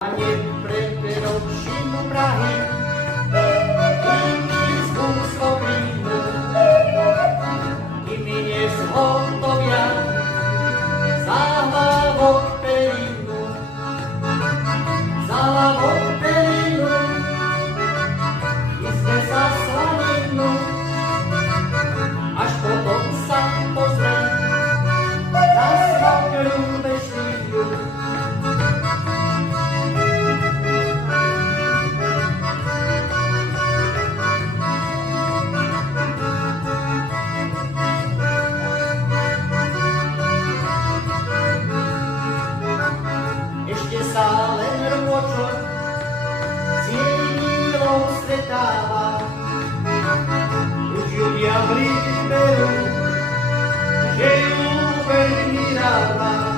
Panie preperočinu Prahy, Indijskú skoprinu, kým mi nezhotovia za hlavou perinu, za hlavou perinu, iste sa slaninu, až potom sa pozriem na svoju ľúbešinu. Ešte sa len rôčok s jej milou stretáva. Už ľudia hliť berú, že ju veľmi ráda.